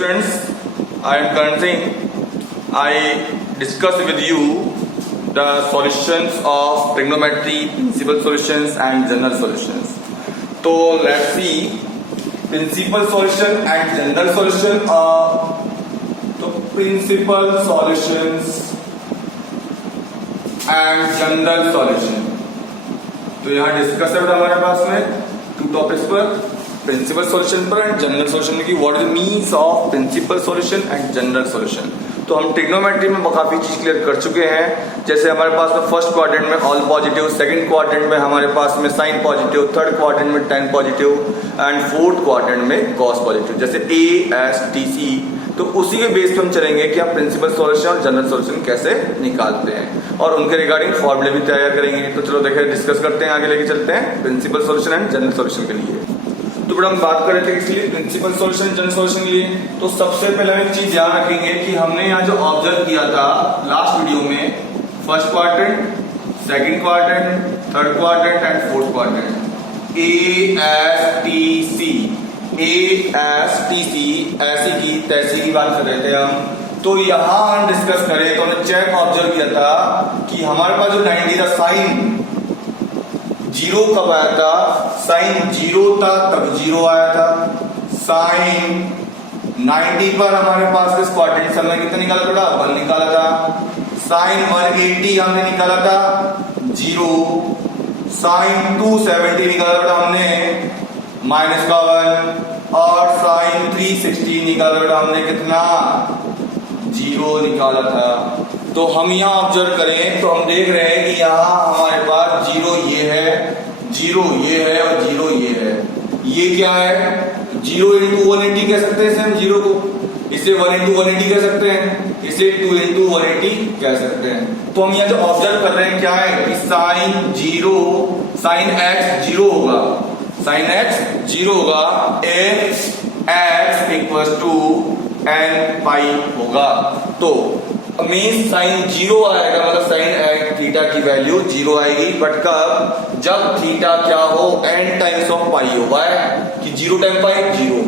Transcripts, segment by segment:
students, I am continuing. I discuss with you the solutions of trigonometry, principal solutions and general solutions. So let's see principal solution and general solution are the principal solutions and general solution. तो यहाँ discuss है हमारे पास में two topics पर, principal solution पर and general solution की what is the means of principal solution and general solution. तो हम ट्रिग्नोमेट्री में काफी चीज क्लियर कर चुके हैं। जैसे हमारे पास में फर्स्ट क्वाड्रेंट में ऑल पॉजिटिव, सेकंड क्वाड्रेंट में हमारे पास में साइन पॉजिटिव, थर्ड क्वाड्रेंट में ten positive and fourth quadrant में कॉस पॉजिटिव, जैसे ए एस टी सी। तो उसी के बेस पे हम चलेंगे कि हम प्रिंसिपल सॉल्यूशन और जनरल सॉल्यूशन कैसे निकालते हैं और उनके रिगार्डिंग फॉर्मूले भी तैयार करेंगे। तो चलो देखिए डिस्कस करते हैं, आगे लेके चलते हैं principal solution and general solution के लिए। तो बड़ा हम बात कर रहे थे इसलिए प्रिंसिपल सॉल्यूशन जनरल सॉल्यूशन के लिए। तो सबसे पहले हम एक चीज ध्यान रखेंगे कि हमने यहाँ जो ऑब्जर्व किया था लास्ट वीडियो में, first quadrant, second quadrant, third quadrant and fourth quadrant, A S T C, A S T C, ऐसी की तैसी की बात कर रहे थे हम। तो यहां हम डिस्कस करें तो हमने चेक ऑब्जर्व किया था कि हमारे पास जो 90 था साइन जीरो कब आया था, साइन जीरो था तब जीरो आया था। साइन 90 पर हमारे पास इस क्वाड्रेंट समय कितना निकाला बेटा, 1 निकाला था। साइन 180 हमने निकाला था जीरो। साइन 270 निकाला बेटा हमने माइनस का 1, और साइन 360 निकाला बेटा हमने कितना, जीरो निकाला था। तो हम यहाँ ऑब्जर्व करें तो हम देख रहे हैं कि यहाँ हमारे पास जीरो ये है, जीरो ये है और जीरो ये है। ये क्या है, जीरो इंटू 180 कह सकते हैं इसे हम जीरो को, इसे 1 इंटू 180 कह सकते हैं, इसे 2 इंटू 180 कह सकते हैं। तो हम यहाँ जो ऑब्जर्व कर रहे हैं क्या है कि sine zero, sine x zero होगा, साइन एक्स जीरो होगा, एक्स इक्वल टू एन पाई होगा। तो मीन साइन जीरो आएगा, मतलब साइन थीटा की वैल्यू जीरो आएगी, बट कब, जब थीटा क्या हो, एन टाइम्स ऑफ पाई हो। वाई कि zero time pi zero,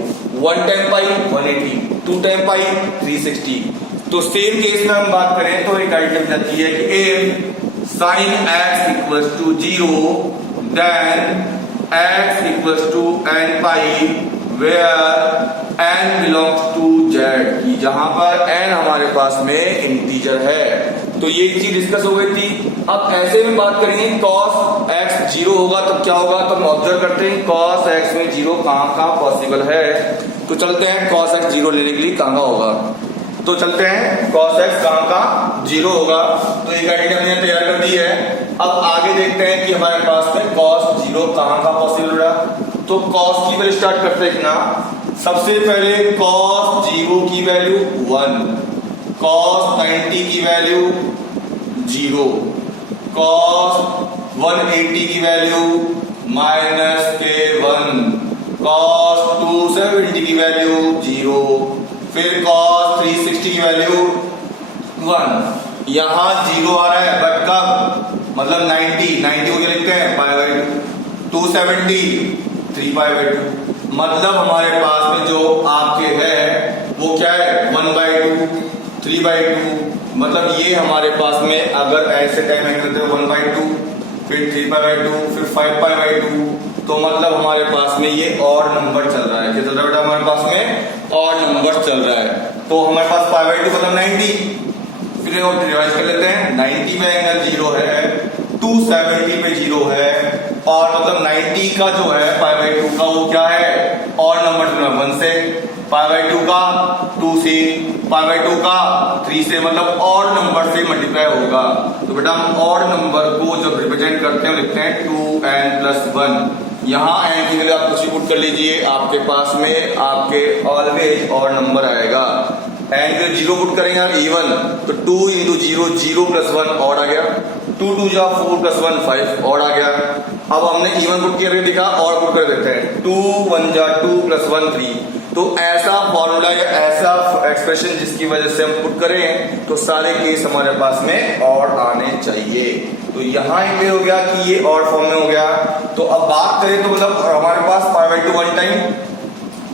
1 time pi 180, 2 time pi 360। तो सेम केस में हम बात करें तो एक आइटम जाती है कि if sine x equal to zero then x equal to N pi where n belongs to z, की जहां पर n हमारे पास में इंटीजर है। तो ये चीज डिस्कस हो गई थी। अब ऐसे में बात करेंगे cos x जीरो होगा तब क्या होगा, तो हम ऑब्जर्व करते हैं cos x में जीरो कहां पॉसिबल है। तो चलते हैं cos x जीरो लेने के लिए कहां होगा, तो चलते हैं cos x कहां जीरो होगा। तो एक आइडिया हमने तैयार कर दी है। अब आगे देखते हैं कि हमारे पास में cos जीरो कहां पॉसिबल रहा। तो cos की वैल्यू स्टार्ट करते हैं ना, सबसे पहले cos जीरो की वैल्यू 1, cos 90 की वैल्यू 0, cos 180 की वैल्यू -k1, cos 270 की वैल्यू 0, फिर cos 360 की वैल्यू 1। यहां 0 आ रहा है बट कब, मतलब 90 को क्या लिखते हैं पाई बाई 270 3 पाई बाई 2, मतलब हमारे पास में जो आपके है वो क्या है 1/2 3/2, मतलब ये हमारे पास में अगर ऐसे टाइम एंगल थे 1/2 फिर 3/2 फिर 5/2, तो मतलब हमारे पास में ये ऑड नंबर चल रहा है। क्या चल रहा है बेटा, हमारे पास में ऑड नंबर चल रहा है। तो हमारे पास 5/2 मतलब 90, फिर रिवाइज कर लेते हैं, 90 में एंगल 0 है, 270 पे 0 है, और मतलब 90 का जो है 5/2 का वो क्या है, और नंबर 1 से, 5/2 का 2 से, 5/2 का 3 से, मतलब और नंबर से मल्टीप्लाई होगा। तो बेटा हम और नंबर को जब रिप्रेजेंट करते हैं लिखते हैं 2n+1। यहाँ n की वैल्यू आप कुछ पुट कर लीजिए, आपके पास में आपके ऑलवेज और नंबर आएगा। n के 0 पुट करेंगे इवन, तो 2 इंटू 0 0 + 1 और आ गया, 2 2 जा 4 + 1 5 और आ गया। अब हमने इवन पुट करके दिखा, और पुट कर देते हैं 2 1 जा 2 + 1 3। तो ऐसा फॉर्मूला या ऐसा एक्सप्रेशन जिसकी वजह से हम पुट करें तो सारे केस हमारे पास में और आने चाहिए। तो यहाँ ये हो गया कि ये और फॉर्म में हो गया। तो अब बात करें तो मतलब हमारे पास 5/2 1 time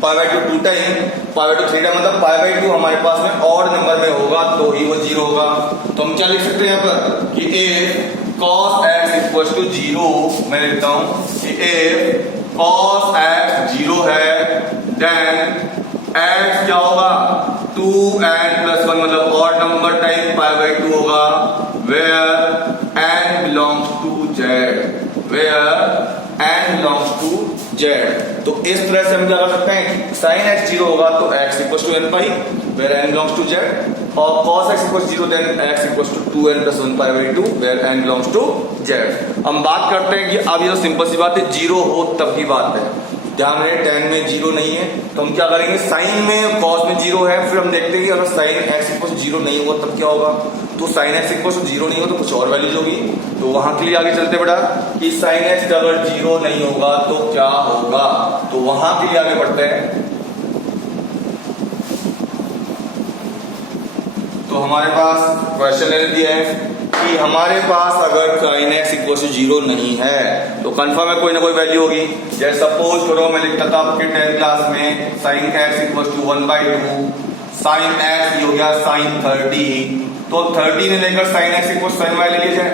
pi by to 2 time pi by to 3 time, मतलब पाई बाई टू हमारे पास में ऑड नंबर में होगा तो ही वो 0 होगा। तो हम क्या लिख सकते हैं यहाँ पर कि if cos x equal to 0, मैं लिखता हूं कि if cos x 0 है देन x क्या होगा 2n+1, मतलब odd number time pi by to होगा where n belongs to z, where n belongs to z। तो इस तरह से हम क्या कर सकते हैं कि sin x 0 होगा तो x equal to n pi where n belongs to z, और cos x equal 0 then x equal to 2n+1 pi by two where n belongs to z। हम बात करते हैं कि अब ये सिंपल सी बात है, 0 हो तब की बात है, ध्यान रहे tan में 0 नहीं है तो हम क्या करेंगे sin में cos में 0 है, फिर हम देखते हैं कि अगर sin x इक्वल 0 नहीं होगा तब क्या होगा, तो sin x इक्वल 0 नहीं होगा तो कुछ और वैल्यूज होगी। तो वहां के लिए आगे चलते बेटा कि sin x अगर 0 नहीं होगा तो क्या होगा, तो वहां के लिए आगे बढ़ते हैं। तो हमारे पास क्वेश्चन ले दिया है कि हमारे पास अगर sin x इक्वल टू 0 नहीं है तो कंफर्म है कोई ना कोई वैल्यू होगी। जैसे सपोज करो मैं लिखता था आपके 10th क्लास में sin x equal to 1/2, sin x हो गया sin 30, तो 30 ने लेकर sin x equal sin y ले लीजिए,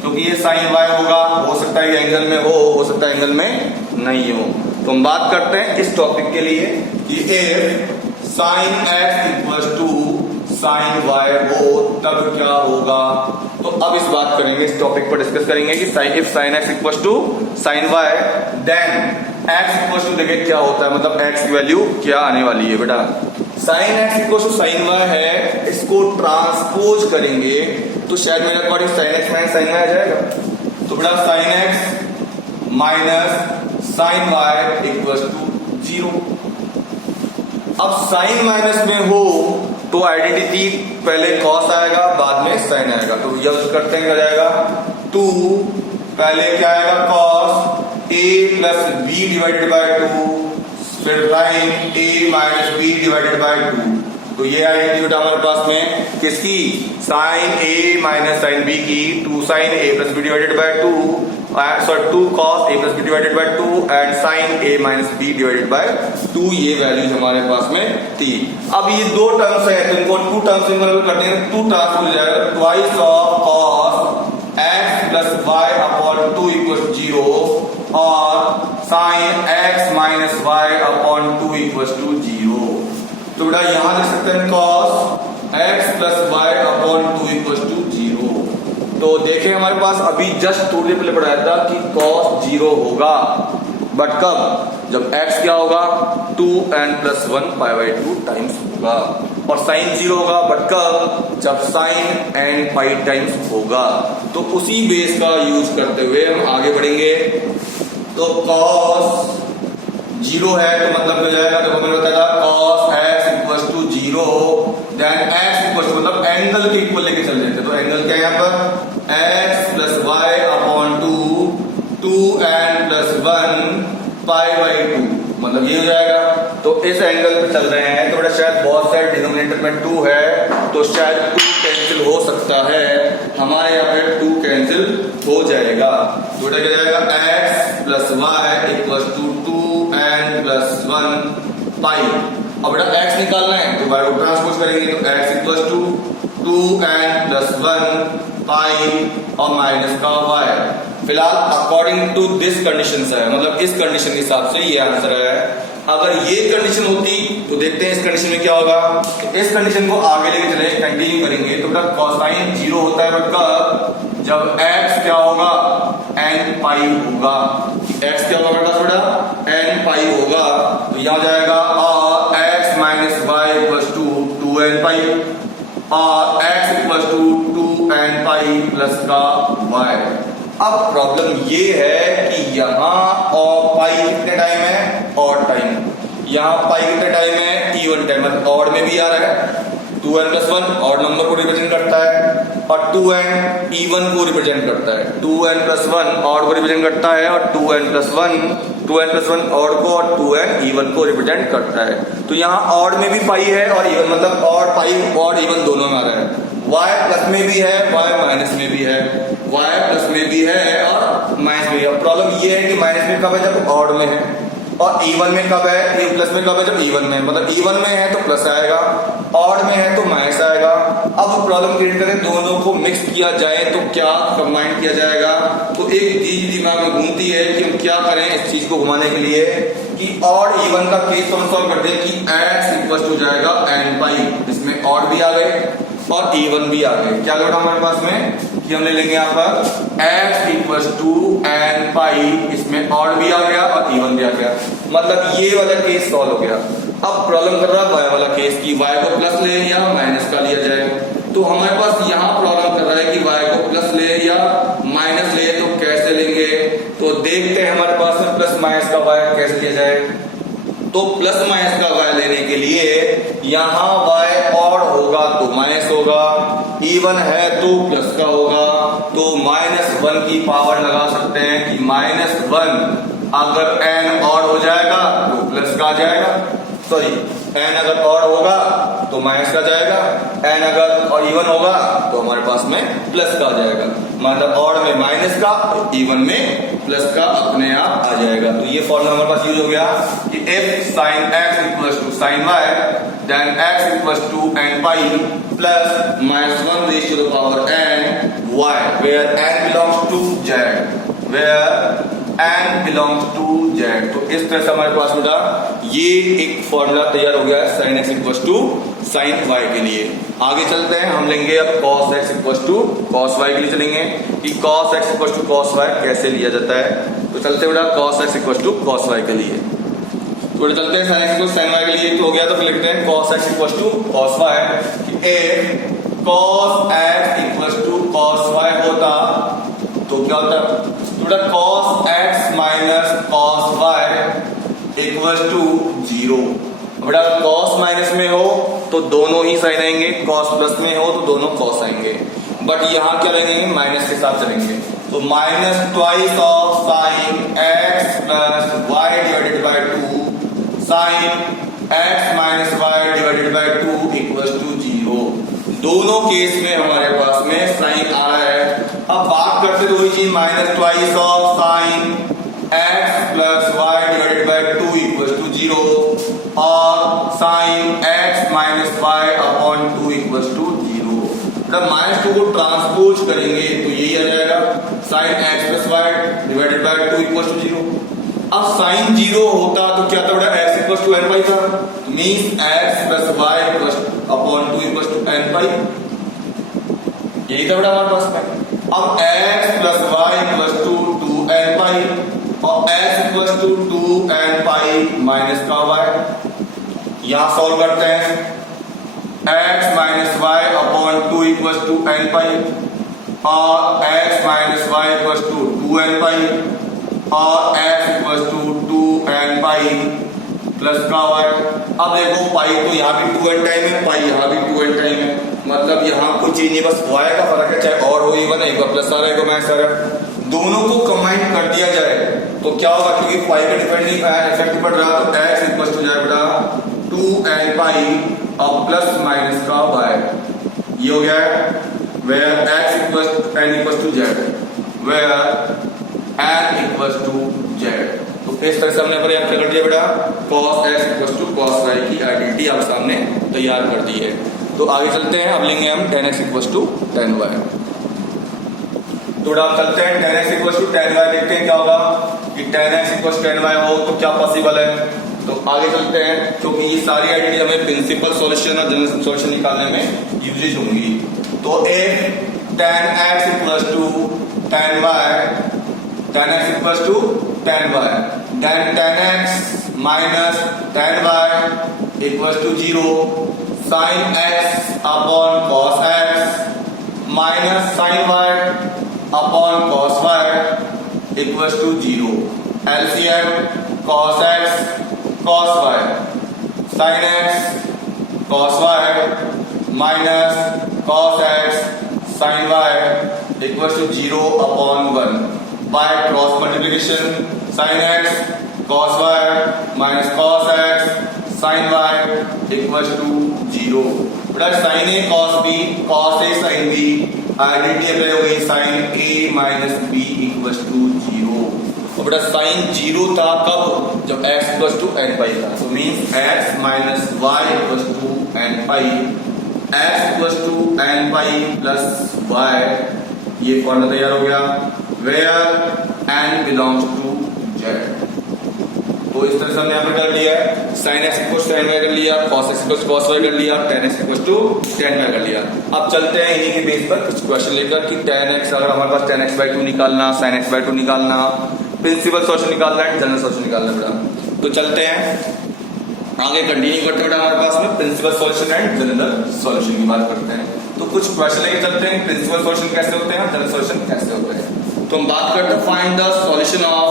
क्योंकि ये sin y होगा, हो सकता है एंगल में हो सकता है एंगल में नहीं हो। तो हम बात करते हैं इस टॉपिक के लिए कि if sin x equal to sin y हो तब क्या होगा। तो अब इस बात करेंगे, इस टॉपिक पर डिस्कस करेंगे कि if sin x equal to sin y then x equal to देखिए क्या होता है, मतलब x की वैल्यू क्या आने वाली है बेटा। sin x equal to sin y है, इसको ट्रांसपोज करेंगे तो शायद मेरे according sin x minus sin y आ जाएगा। तो बेटा sin x minus sin y equal to 0। अब साइन माइनस में हो तो आइडेंटिटी पहले कॉस आएगा बाद में साइन आएगा, तो यूज करते हैं क्या जाएगा 2, पहले क्या आएगा cos a plus B divided by 2, फिर sine a minus B divided by 2। तो ये आइडेंटिटी हमारे पास में किसकी, sine a minus sine b की, 2 sine a plus B divided by 2 sorry 2 cos a plus B divided by 2 and sin a minus b divided by 2, ये values हमारे पास में थी। अब ये दो टर्म्स है तो इनको 2 टर्म्स में कन्वर्ट करते हैं, 2 टर्म्स हो जाएगा twice of cos x plus y upon 2 equal 0 और sin x minus y upon 2 equal to 0। तो बेटा यहां लिख सकते हैं cos x plus y upon 2 equal to 0। तो देखें हमारे पास अभी जस्ट थोड़ी पहले पढ़ाया था कि cos 0 होगा, बट कब, जब x क्या होगा 2n+1 पाई बाई 2 टाइम्स होगा, और sin 0 होगा बट कब, जब sin n पाई टाइम्स होगा। तो उसी बेस का यूज करते हुए हम आगे बढ़ेंगे। तो cos 0 है तो मतलब हो जाएगा, देखो मैंने बताया था cos x equal to 0 then x equal to मतलब एंगल के इक्वल लेके चल जाते, तो एंगल क्या है यहाँ पर x plus Y upon 2n+1 pi by 2, मतलब ये हो जाएगा। तो इस एंगल पे चल रहे हैं तो बेटा शायद बहुत सारे डिनोमिनेटर में 2 है तो शायद 2 कैंसिल हो सकता है, हमारे यहाँ पे 2 कैंसिल हो जाएगा। तो बेटा क्या जाएगा x plus Y equal to 2n+1 pi. अब बेटा x निकालना है तो y को ट्रांसपोज करेंगे तो x इक्वल टू 2n+1 पाई और माइनस का y। फिलहाल अकॉर्डिंग टू दिस कंडीशन है, मतलब इस कंडीशन के हिसाब से ये आंसर है। अगर ये कंडीशन होती तो देखते हैं इस कंडीशन में क्या होगा। इस कंडीशन को आगे लेके चले कंटिन्यू करेंगे तो बेटा कोसाइन 0 होता है बट जब x क्या होगा n पाई होगा, x क्या होगा बेटा n पाई होगा, तो यहां जाएगा और x minus Y equal to 2n pi और x equal to 2n pi plus का y। अब प्रॉब्लम ये है कि यहाँ और पाई कितने टाइम है, और टाइम, यहाँ पाई कितने टाइम है, इवन टाइम, मतलब ऑड में भी आ रहा है। 2n+1 ऑड नंबर को रिप्रेजेंट करता है और 2n इवन को रिप्रेजेंट करता है। 2n+1 ऑड को रिप्रेजेंट करता है और 2n+1 ऑड को और 2n इवन को रिप्रेजेंट करता है। तो यहाँ ऑड में भी पाई है और इवन, मतलब ऑड पाई ऑड इवन दोनों में आ रहा है। y प्लस में भी है, y माइनस में भी है, y प्लस में भी है और माइनस में भी है। प्रॉब्लम ये है कि माइनस में कब है, जब ऑड में है। और इवन में कब है, ये प्लस में कब है, जब इवन में, मतलब इवन में है तो प्लस आएगा, ऑड में है तो माइनस आएगा। अब प्रॉब्लम क्रिएट करें, दोनों को मिक्स किया जाए तो क्या कंबाइन किया जाएगा। तो एक चीज दिमाग में घूमती है कि हम क्या करें इस चीज को घुमाने के लिए कि ऑड इवन का केस कौन सॉल्व कर दे कि x इक्वल टू जाएगा n पाई, इसमें ऑड भी आ गए और इवन भी आ गए। क्या लौटा हमारे पास में कि हम ले लेंगे यहाँ पर x इक्वल टू n पाई, इसमें ऑड भी आ गया और इवन भी आ गया, मतलब ये वाला केस सॉल्व हो गया। अब प्रॉब्लम कर रहा है y वाला केस की y को प्लस ले या माइनस का लिया जाए। तो हमारे पास यहाँ प्रॉब्लम कर रहा है कि y को प्लस ले या माइनस ले, तो कैसे लेंगे, तो देखते हैं हमारे पास में प्लस माइनस का y कैसे लिया जाए। तो प्लस माइनस का y लेने के लिए यहाँ y ऑड होगा तो माइनस होगा, इवन है तो प्लस का होगा। तो -1 की पावर लगा सकते हैं कि -1 अगर n ऑड हो जाएगा तो प्लस का आ जाएगा, सॉरी n अगर ऑड होगा तो माइनस का जाएगा, n अगर और इवन होगा तो हमारे पास में प्लस का आ जाएगा। मतलब ऑड में माइनस का, इवन में प्लस का अपने आप आ जाएगा। तो ये फॉर्मूला हमारे पास यूज हो गया कि if sin x equal to sin y then x equal to n pi plus -1 raise to the power n y where n belongs to z, where n belongs to z। तो इस तरह से हमारे पास बेटा ये एक फॉर्मूला तैयार हो गया है sin x equal to sin y के लिए। आगे चलते हैं, हम लेंगे अब cos x equal to cos y के लिए चलेंगे कि cos x equal to cos y कैसे लिया जाता है। तो चलते बेटा cos x equal to cos y के लिए, तो बेटा चलते हैं sin x equal sin y के लिए। तो हो गया, तो फिर लिखते हैं cos x equal to cos y कि if cos x equal to cos y होता तो क्या होता, तो बेटा cos x minus cos y equal to 0। बेटा cos माइनस में हो तो दोनों ही साइन आएंगे, cos प्लस में हो तो दोनों cos आएंगे, बट यहाँ क्या लेंगे, माइनस के साथ चलेंगे। तो minus twice of sine x plus Y divided by 2 sine x minus Y divided by 2 equal to 0। दोनों केस में हमारे पास में साइन आ रहा है। अब बात करते तो वही चीज, minus twice of sine x plus Y divided by 2 equal to 0 और sine x minus Y upon 2 equal to 0। मतलब -2 को ट्रांसपोज करेंगे तो यही आ जाएगा sine x plus Y divided by 2 equal to 0। अब साइन 0 होता तो क्या था बेटा, x equal to n pi था, means x plus Y upon 2 equal to n pi, यही था बेटा हमारे पास में। अब x plus Y equal to 2n pi और x equal to 2n pi minus का y, यहां सॉल्व करते हैं x minus Y upon 2 equal to n pi और x minus Y equal to 2n pi और x equal to 2n pi plus का y। अब देखो पाई तो यहाँ भी 2n टाइम है, पाई यहाँ भी 2n टाइम है, मतलब यहाँ कोई चीज नहीं, बस y का फर्क है, चाहे और हो इवन है, एक बार प्लस आ रहा है, एक माइनस आ रहा है। दोनों को कंबाइन कर दिया जाए तो क्या होगा, क्योंकि पाई का डिपेंडिंग इफेक्ट पड़ रहा तो x इक्वल टू जाए बेटा 2n पाई और प्लस माइनस का y, ये हो गया है where x equal n equal to z, where n equal to z। तो इस तरह से हमने पर यहाँ कर दिया बेटा cos x equal to cos y की आइडेंटिटी आप सामने तैयार कर दी है। तो आगे चलते हैं, अब लेंगे हम tan x equal to tan y। तो आप चलते हैं tan x equal to tan y, देखते हैं क्या होगा कि tan x equal to tan y हो तो क्या पॉसिबल है। तो आगे चलते हैं, क्योंकि ये सारी आइडेंटिटी हमें प्रिंसिपल सॉल्यूशन और जनरल सॉल्यूशन निकालने में यूजेज होंगी। तो if tan x equal to tan y, tan x equal to tan y, then tan x minus tan y equal to 0, sin x upon cos x minus sin y upon cos y equal to 0। LCM cos x cos y sin x cos y minus cos x sin y equal to 0 upon 1 by cross multiplication sin x cos y minus cos x sin y equal to 0। Plus sin a cos b cos a sin b, identity apply हो गई sin a minus b equal to 0। और बेटा sine 0 था कब, जब x equal to N pi था। तो मीन्स x minus Y equal to N pi, x equal to N pi plus Y, ये फॉर्मूला तैयार हो गया। Where n belongs to z, तो इस तरह से हमने यहाँ पे कर लिया है। Sine x equal to Y कर लिया, cos X equal to cos Y कर लिया, tan X equal to tan Y कर लिया। अब चलते हैं इन्हीं के बेस पर कुछ क्वेश्चन लेकर कि टेन एक्स, अगर हमारे पास टेन एक्स बाई टू निकालना, साइन एक्स बाई टू निकालना, प्रिंसिपल सॉल्यूशन निकालना है, जनरल सॉल्यूशन निकालना बेटा। तो चलते हैं आगे कंटिन्यू करते हैं हमारे पास में principal solution and general solution की बात करते हैं। तो कुछ क्वेश्चन लेके चलते हैं, प्रिंसिपल सॉल्यूशन कैसे होते हैं, जनरल सॉल्यूशन कैसे होते हैं। तो हम बात करते हैं find the solution of,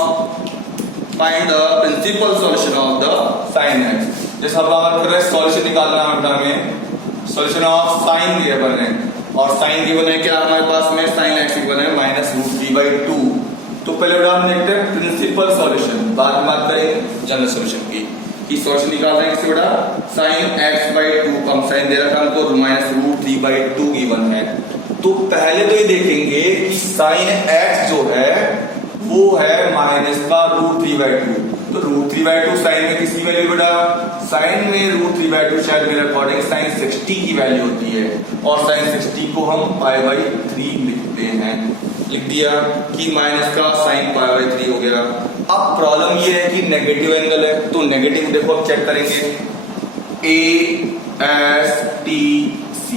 find the principal solution of the sine X. जैसे हम बात कर रहे हैं सॉल्यूशन निकालना है हमें, सॉल्यूशन ऑफ साइन गिवन है, और साइन गिवन है क्या हमारे पास में, साइन एक्स गिवन है माइनस रूट 3/2। तो पहले बेटा हम देखते हैं प्रिंसिपल सॉल्यूशन, बाद में बात करेंगे जनरल सॉल्यूशन की। कि सॉल्यूशन निकाल रहे हैं किससे बेटा, साइन x/2, हम साइन दे रखा है हमको माइनस रूट 3/2 गिवन है। तो पहले तो ये देखेंगे कि साइन x जो है वो है माइनस का रूट 3/2। तो रूट 3/2 साइन में किसकी वैल्यू बेटा, साइन में रूट 3/2 शायद मेरे अकॉर्डिंग साइन 60 की वैल्यू होती है, और साइन 60 को हम π/3 लिखते हैं। लिख दिया कि माइनस का साइन π/3 हो गया। अब प्रॉब्लम ये है कि नेगेटिव एंगल है, तो नेगेटिव देखो अब चेक करेंगे, ASTC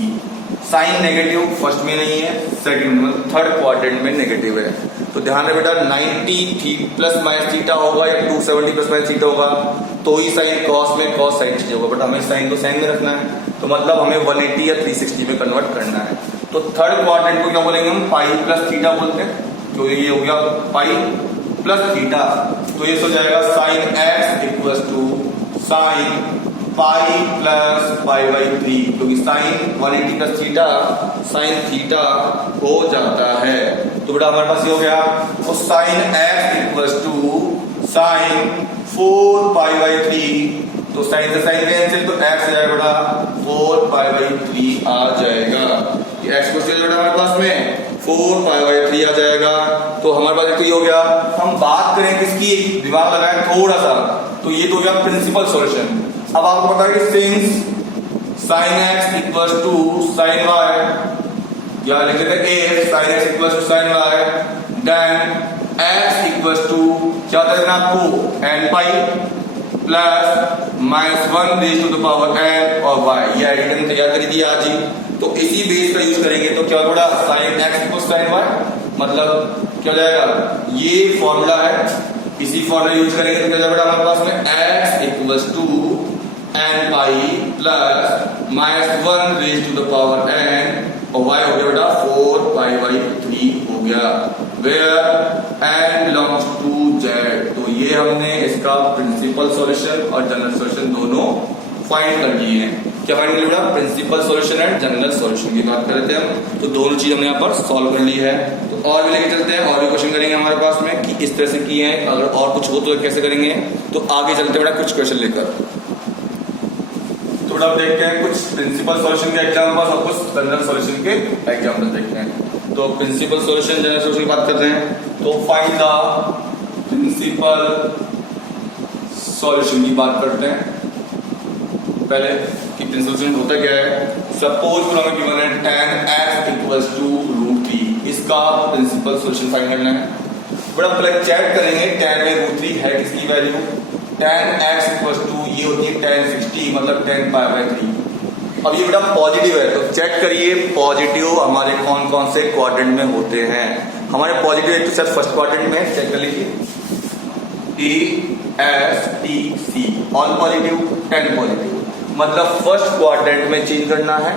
साइन नेगेटिव फर्स्ट में नहीं है, सेकंड में थर्ड क्वाड्रेंट में नेगेटिव है। तो ध्यान रहे बेटा 90 प्लस माइनस थीटा होगा या 270 प्लस माइनस थीटा होगा तो ही साइन कॉस में कॉस साइन थीटा होगा, बट हमें साइन को साइन में रखना है, तो मतलब हमें 180 या 360 में कन्वर्ट करना है। तो थर्ड क्वाड्रेंट को क्या बोलेंगे हम, पाई प्लस थीटा बोलते हैं। तो ये हो गया पाई प्लस थीटा, तो ये हो जाएगा sine x equal to sine pi plus π/3, क्योंकि sine 180 plus theta sine theta हो जाता है। तो बेटा हमारे पास ये हो गया, तो sine x equal to sine 4π/3, तो साइन से साइन कैंसिल, तो एक्स जाएगा बेटा 4π/3 आ जाएगा। ये एक्स क्वेश्चन बेटा हमारे पास में 4π/3 आ जाएगा। तो हमारे पास तो ये हो गया। हम बात करें किसकी, दिमाग लगाएं थोड़ा सा, तो ये तो हो गया प्रिंसिपल सॉल्यूशन। अब आपको पता है कि since sine x equal to sine y, या लिख देते हैं a sine x equal to sine y, then x equal to क्या होता है आपको n pi plus -1 raise to the power N और वाई, ये आइडिया तैयार कर दिया आज ही। तो इसी बेस का यूज करेंगे, तो क्या होगा sine x equal sine Y, मतलब क्या हो जाएगा, ये फॉर्मूला है, इसी फॉर्मूला यूज करेंगे तो क्या जाएगा हमारे पास में X equal to N pi plus -1 raise to the power N और y हो गया बेटा 4π/3 हो गया, where n belongs to z। तो ये हमने इसका प्रिंसिपल सॉल्यूशन और जनरल सॉल्यूशन दोनों फाइंड कर लिए हैं। क्या फाइंड कर लिया बेटा, principal solution and general solution की बात कर रहे थे हम, तो दोनों चीज हमने यहाँ पर सॉल्व कर ली है। तो और भी लेके चलते हैं, और भी क्वेश्चन करेंगे हमारे पास में कि इस तरह से किए हैं, अगर और कुछ हो तो कैसे करेंगे। तो आगे चलते बेटा कुछ क्वेश्चन लेकर, थोड़ा देखते हैं कुछ प्रिंसिपल सॉल्यूशन के एग्जांपल्स और कुछ जनरल सॉल्यूशन के एग्जांपल्स देखते हैं। तो प्रिंसिपल सॉल्यूशन जनरल सॉल्यूशन की बात करते हैं, तो फाइंड द प्रिंसिपल सॉल्यूशन की बात करते हैं। पहले कि प्रिंसिपल सॉल्यूशन होता क्या है, सपोज हमें गिवन है tan x इक्वल्स टू √3, इसका प्रिंसिपल सॉल्यूशन फाइंड करना है। बड़ा पहले चेक करेंगे tan में √3 है किसकी value, tan x equals to ये होती है tan 60 मतलब 10π/3। अब ये बेटा पॉजिटिव है, तो चेक करिए पॉजिटिव हमारे कौन कौन से क्वाड्रेंट में होते हैं। हमारे पॉजिटिव एक तो सर फर्स्ट क्वाड्रेंट में, चेक कर लीजिए ASTC ऑल पॉजिटिव 10 पॉजिटिव, मतलब फर्स्ट क्वाड्रेंट में चेंज करना है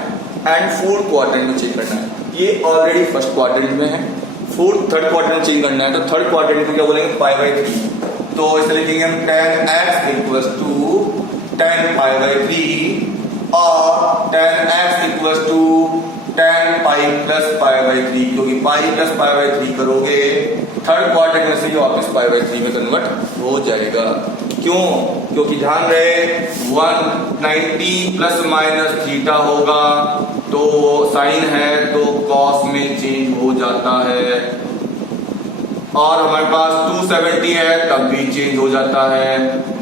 एंड फोर्थ क्वाड्रेंट में चेंज करना है। ये ऑलरेडी फर्स्ट क्वाड्रेंट में है, फोर्थ थर्ड क्वाड्रेंट में चेंज करना है, तो थर्ड क्वाड्रेंट को क्या बोलेंगे π/3। तो इसे लिखेंगे हम tan x इक्वल्स टू 10π/3 और tan x equals to 10π plus π/3, क्योंकि पाई प्लस π/3 करोगे थर्ड क्वाड्रेंट में से ये वापस π/3 में कन्वर्ट हो जाएगा। क्यों, क्योंकि ध्यान रहे 190 प्लस माइनस थीटा होगा तो साइन है तो कॉस में चेंज हो जाता है, और हमारे पास 270 है तब भी चेंज हो जाता है,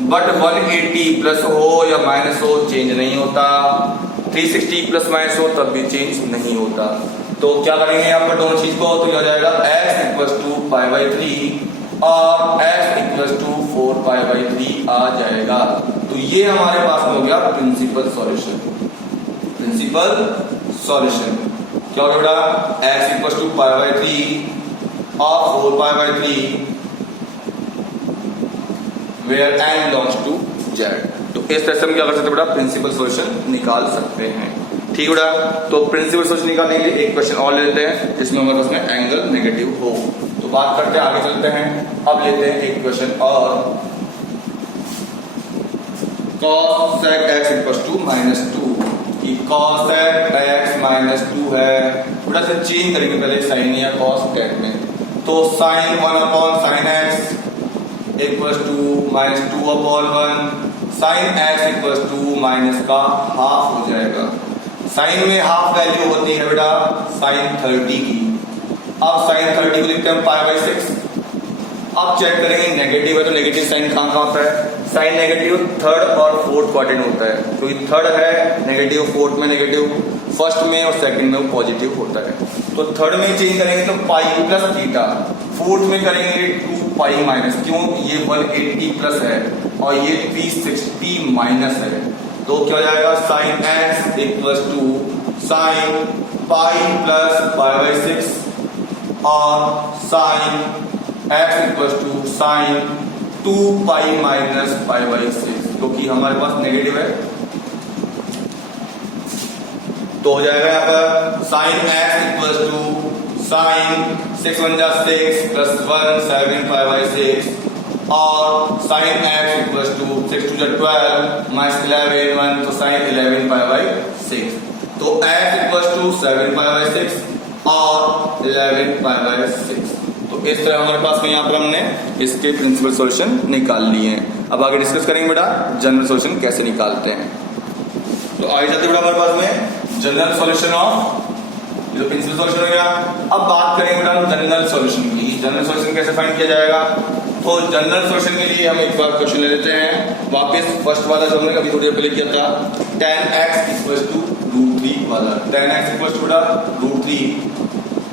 बट 180 प्लस हो या माइनस हो चेंज नहीं होता, 360 प्लस माइनस हो तब भी चेंज नहीं होता। तो क्या करेंगे यहाँ पर दोनों चीज को, तो क्या हो जाएगा x equal to pi by 3 और x equal to 4 pi by 3 आ जाएगा। तो ये हमारे पास में हो गया प्रिंसिपल सॉल्यूशन। प्रिंसिपल सॉल्यूशन क्या हो गया बेटा, x equal to pi by 3 और 4 pi by 3 where n belongs to z। तो इस तरह से हम क्या कर सकते हैं बेटा, प्रिंसिपल सॉल्यूशन निकाल सकते हैं। ठीक है बेटा, तो प्रिंसिपल सॉल्यूशन निकालने के लिए एक क्वेश्चन और लेते हैं जिसमें हमारे पास में एंगल नेगेटिव हो। तो बात करते हैं, आगे चलते हैं। अब लेते हैं एक क्वेश्चन और, cos sec x equal to -2 कि cos sec x -2 है। थोड़ा सा चेंज करेंगे पहले साइन या cos sec में, तो sin 1 upon sin x equal to -2/1, sin x equal to minus का हाफ हो जाएगा। साइन में हाफ वैल्यू होती है बेटा sin 30 की। अब sin 30 को लिखते हैं पाई बाई 6। अब चेक करेंगे नेगेटिव है तो नेगेटिव साइन कहां कहां होता है, साइन नेगेटिव थर्ड और फोर्थ क्वाड्रेंट होता है, क्योंकि थर्ड है नेगेटिव, फोर्थ में नेगेटिव, फर्स्ट में और सेकंड में वो पॉजिटिव होता है। तो थर्ड में चेंज करेंगे तो पाई प्लस थीटा, फोर्थ में करेंगे 2 पाई माइनस, क्यों ये 180 प्लस है और ये 360 माइनस है। तो क्या हो जाएगा sine x equal to sine pi plus pi by 6 और sine x equal to sine 2 pi minus pi by 6, क्योंकि हमारे पास नेगेटिव है। तो हो जाएगा यहाँ पर sine x equal to sine 6 1 जा 6 प्लस 1 7 पाई बाई 6 और साइन x इक्वल टू 6 2 जा 12 माइनस 11 1, तो साइन 11 पाई बाई 6। तो x equal to 7 pi by 6 और 11 पाई बाई 6। तो इस तरह हमारे पास में यहाँ पर हमने इसके प्रिंसिपल सॉल्यूशन निकाल लिए हैं। अब आगे डिस्कस करेंगे बेटा जनरल सॉल्यूशन कैसे निकालते हैं। तो आगे चलते बेटा हमारे पास में जनरल सॉल्यूशन ऑफ, जो प्रिंसिपल सॉल्यूशन हो गया। अब बात करेंगे बेटा जनरल सॉल्यूशन की। जनरल सॉल्यूशन कैसे फाइंड किया जाएगा, तो जनरल सॉल्यूशन के लिए हम एक बार क्वेश्चन ले लेते हैं वापस, फर्स्ट वाला जो हमने अभी थोड़ी देर पहले किया था, tan x इक्वल टू √3 वाला। tan x इक्वल टू बेटा √3,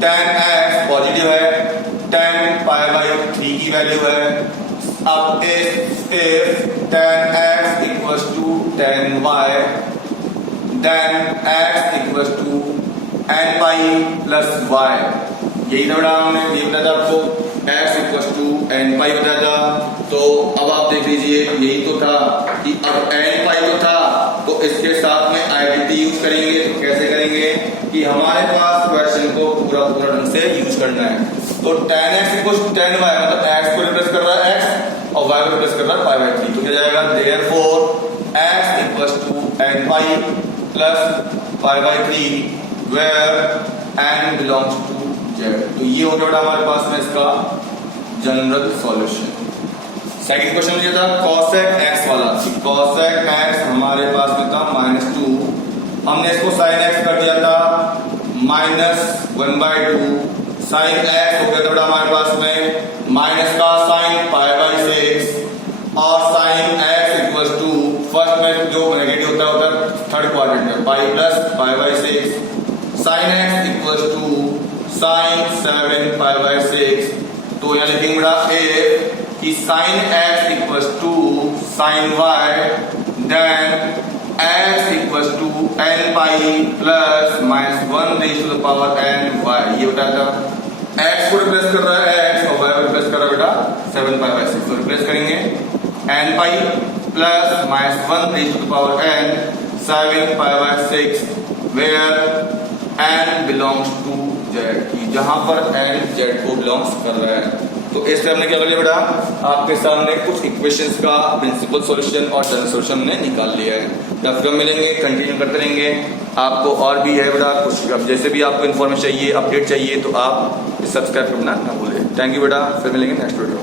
tan x पॉजिटिव है, tan पाई बाई 3 की वैल्यू है। अब if tan x equal to tan y, then x equal to n pi plus y, यही था बेटा हमने ये बताया था आपको, x इक्वल टू n पाई बताया था। तो अब आप देख लीजिए यही तो था कि अब n पाई तो था, तो इसके साथ में आइडेंटिटी यूज करेंगे। तो कैसे करेंगे कि हमारे पास क्वेश्चन को पूरा ढंग से यूज करना है। तो tan x equal to tan y, मतलब x को रिप्लेस कर रहा है x और y को रिप्लेस कर रहा है पाई बाई 3। तो क्या जाएगा therefore x equal to n pi plus pi by 3 where n belongs to z। तो ये हो गया हमारे पास में इसका जनरल सॉल्यूशन। सेकंड क्वेश्चन लिया था cosec x वाला। cosec x हमारे पास में था -2, हमने इसको sin x कर दिया था -1/2, sin x हो गया था हमारे पास में माइनस का sin पाई बाई 6 और sin x equal to first में जो नेगेटिव होता है थर्ड क्वाड्रेंट में pi plus pi by 6, sin x equal to sin 7 pi by 6। तो यहाँ लिखेंगे बेटा कि sin x equal to sin y, then x equal to n pi plus -1 raise to the power n y। ये बताया था x को replace कर रहा है x और y को रिप्लेस कर रहा है बेटा 7 पाई बाई 6। तो रिप्लेस करेंगे n pi plus -1 raise to the power n 7 pi by 6 where n belongs to z, जहां पर n z को बिलोंग्स कर रहा है। तो इस तरह हमने क्या कर लिया बेटा, आपके सामने कुछ इक्वेशंस का प्रिंसिपल सॉल्यूशन और जनरल सॉल्यूशन हमने निकाल लिया है। जब फिर मिलेंगे कंटिन्यू करते रहेंगे। आपको और भी है बेटा कुछ, अब जैसे भी आपको इन्फॉर्मेशन चाहिए, अपडेट चाहिए, तो आप सब्सक्राइब करना ना भूलें। थैंक यू बेटा, फिर मिलेंगे नेक्स्ट वीडियो।